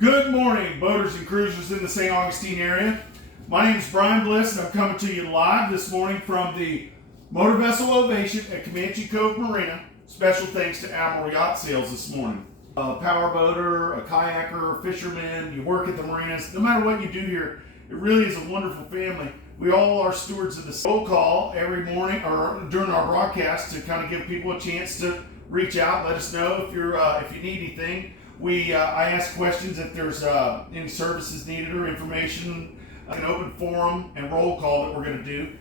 Good morning, boaters and cruisers in the St. Augustine area. My name is Brian Bliss, and I'm coming to you live this morning from the Motor Vessel Ovation at Comanche Cove Marina. Special thanks to Admiral Yacht Sales this morning. A power boater, a kayaker, fisherman, you work at the marinas, no matter what you do here, it really is a wonderful family. We all are stewards of this roll call every morning or during our broadcast to kind of give people a chance to reach out, let us know if you need anything. I ask questions if there's any services needed or information, an open forum and roll call that we're going to do.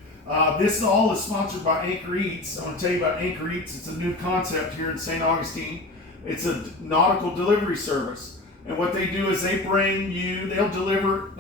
This all is sponsored by Anchor Eats. I want to tell you about Anchor Eats. It's a new concept here in St. Augustine. It's a nautical delivery service. And what they do is they'll deliver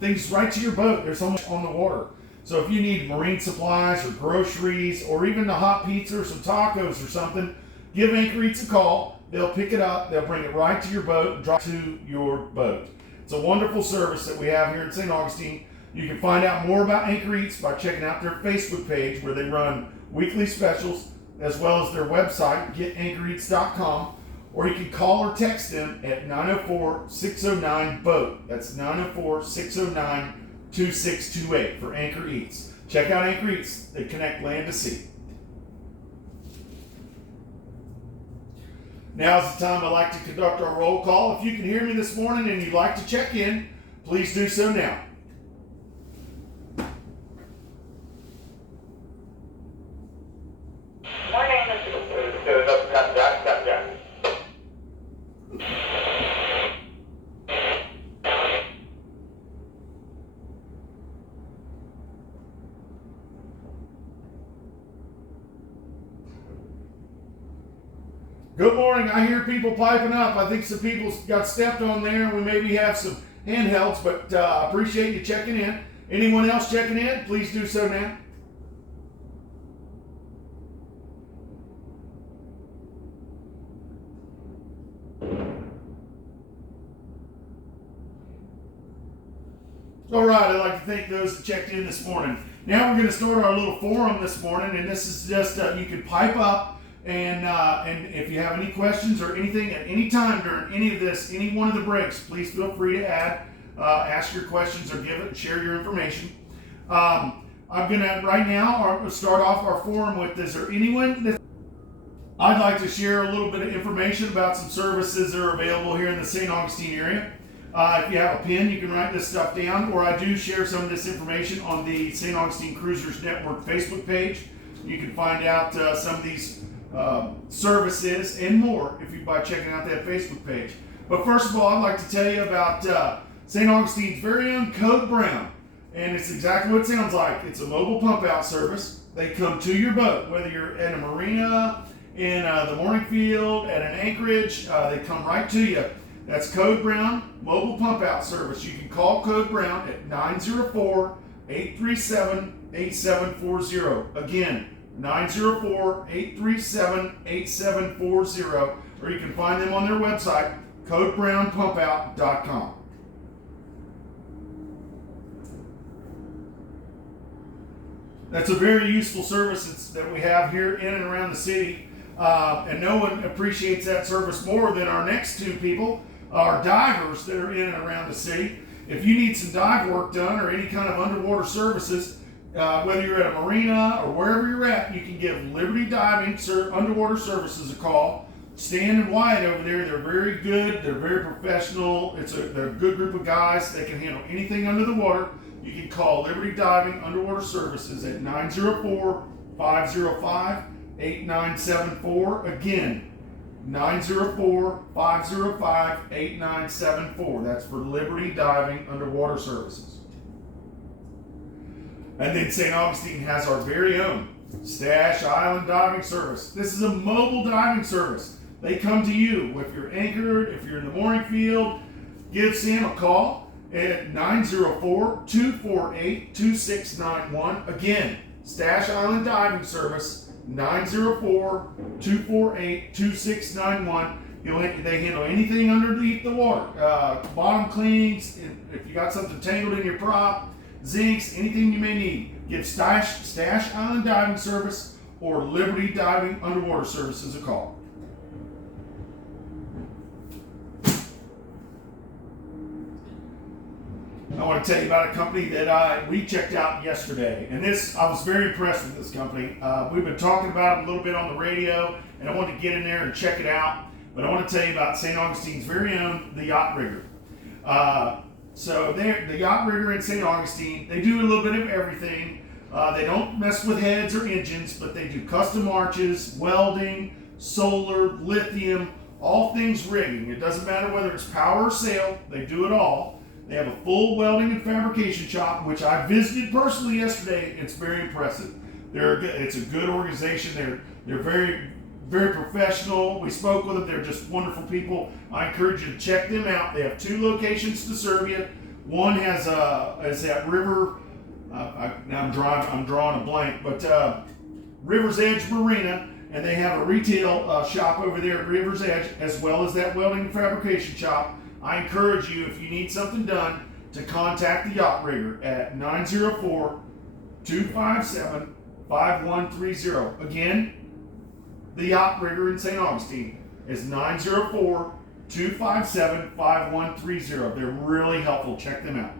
things right to your boat. There's so much on the water. So if you need marine supplies or groceries or even a hot pizza or some tacos or something, give Anchor Eats a call. They'll pick it up, they'll bring it right to your boat, drop it to your boat. It's a wonderful service that we have here in St. Augustine. You can find out more about Anchor Eats by checking out their Facebook page where they run weekly specials, as well as their website, getanchoreats.com, or you can call or text them at 904-609-BOAT. That's 904-609-2628 for Anchor Eats. Check out Anchor Eats. They connect land to sea. Now's the time I like to conduct our roll call. If you can hear me this morning and you'd like to check in, please do so now. Morning, this is Jack. Good morning. I hear people piping up. I think some people got stepped on there. We maybe have some handhelds, but I appreciate you checking in. Anyone else checking in, please do so now. All right, I'd like to thank those that checked in this morning. Now we're going to start our little forum this morning, and this is just, you can pipe up. And if you have any questions or anything at any time during any of this, any one of the breaks, please feel free to ask your questions or share your information. I'm gonna right now start off our forum with, is there anyone that I'd like to share a little bit of information about some services that are available here in the St. Augustine area. If you have a pen, you can write this stuff down, or I do share some of this information on the St. Augustine Cruisers Network Facebook page. You can find out some of these services and more by checking out that Facebook page. But first of all, I'd like to tell you about St. Augustine's very own Code Brown. And it's exactly what it sounds like. It's a mobile pump out service. They come to your boat, whether you're at a marina, in the mooring field, at an anchorage, they come right to you. That's Code Brown Mobile Pump Out Service. You can call Code Brown at 904-837-8740. Again, 904-837-8740, or you can find them on their website, codebrownpumpout.com. That's a very useful service that we have here in and around the city, and no one appreciates that service more than our next two people, our divers that are in and around the city. If you need some dive work done or any kind of underwater services, whether you're at a marina or wherever you're at, you can give Liberty Diving Underwater Services a call. Stan and Wyatt over there, they're very good. They're very professional. They're a good group of guys. They can handle anything under the water. You can call Liberty Diving Underwater Services at 904-505-8974. Again, 904-505-8974. That's for Liberty Diving Underwater Services. And then St. Augustine has our very own Stash Island Diving Service. This is a mobile diving service. They come to you if you're anchored, if you're in the mooring field. Give Sam a call at 904-248-2691. Again, Stash Island Diving Service, 904-248-2691. They handle anything underneath the water. Bottom cleans, if you got something tangled in your prop, zincs, anything you may need. Give Stash Island Diving Service or Liberty Diving Underwater Services a call. I want to tell you about a company that we checked out yesterday, and I was very impressed with this company. We've been talking about it a little bit on the radio, and I wanted to get in there and check it out. But I want to tell you about St. Augustine's very own, the Yacht Rigger. So they're the Yacht Rigger in St. Augustine. They do a little bit of everything. They don't mess with heads or engines, but they do custom arches, welding, solar, lithium, all things rigging. It doesn't matter whether it's power or sail, they do it all. They have a full welding and fabrication shop, which I visited personally yesterday. It's very impressive. It's a good organization. They're very, very professional. We spoke with them. They're just wonderful people. I encourage you to check them out. They have 2 locations to serve you. One is at River. Now I'm drawing a blank, but River's Edge Marina, and they have a retail shop over there at River's Edge, as well as that welding and fabrication shop. I encourage you, if you need something done, to contact the Yacht Rigger at 904-257-5130. Again, the Yacht Rigger in St. Augustine is 904-257-5130. They're really helpful. Check them out.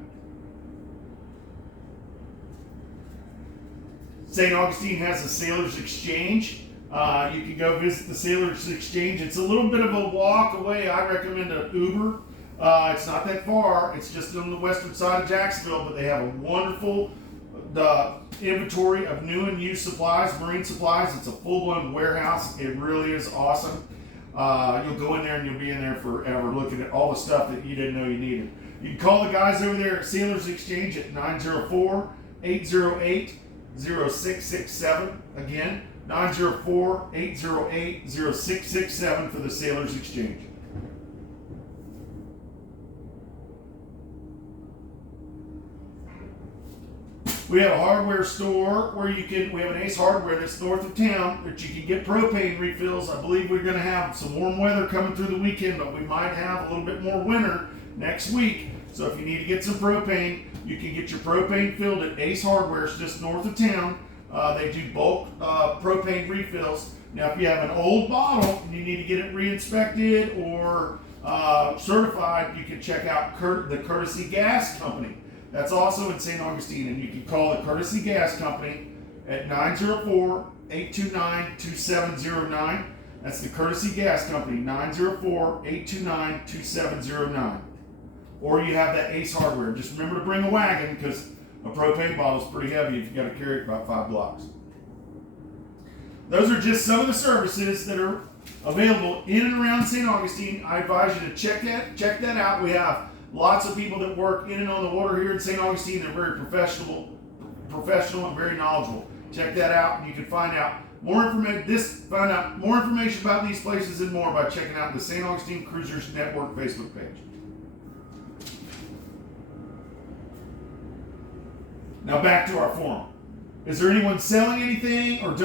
St. Augustine has a Sailors Exchange. You can go visit the Sailors Exchange. It's a little bit of a walk away. I recommend an Uber. It's not that far. It's just on the western side of Jacksonville, but they have a wonderful inventory of new and used supplies, marine supplies. It's a full-blown warehouse. It really is awesome. You'll go in there and you'll be in there forever looking at all the stuff that you didn't know you needed. You can call the guys over there at Sailors Exchange at 904-808-0667. Again, 904-808-0667 for the Sailors Exchange. We have a hardware store where we have an Ace Hardware that's north of town that you can get propane refills. I believe we're going to have some warm weather coming through the weekend, but we might have a little bit more winter next week. So if you need to get some propane, you can get your propane filled at Ace Hardware. It's just north of town. They do bulk propane refills. Now, if you have an old bottle and you need to get it re-inspected or certified, you can check out the Courtesy Gas Company. That's also in St. Augustine, and you can call the Courtesy Gas Company at 904-829-2709. That's the Courtesy Gas Company, 904-829-2709. Or you have that Ace Hardware. Just remember to bring a wagon, because a propane bottle is pretty heavy if you got to carry it about 5 blocks. Those are just some of the services that are available in and around St. Augustine. I advise you to check that out. We have lots of people that work in and on the water here in St. Augustine. They're very professional and very knowledgeable. Check that out, and you can find out more information about these places and more by checking out the St. Augustine Cruisers Network Facebook page. Now back to our forum. Is there anyone selling anything or donating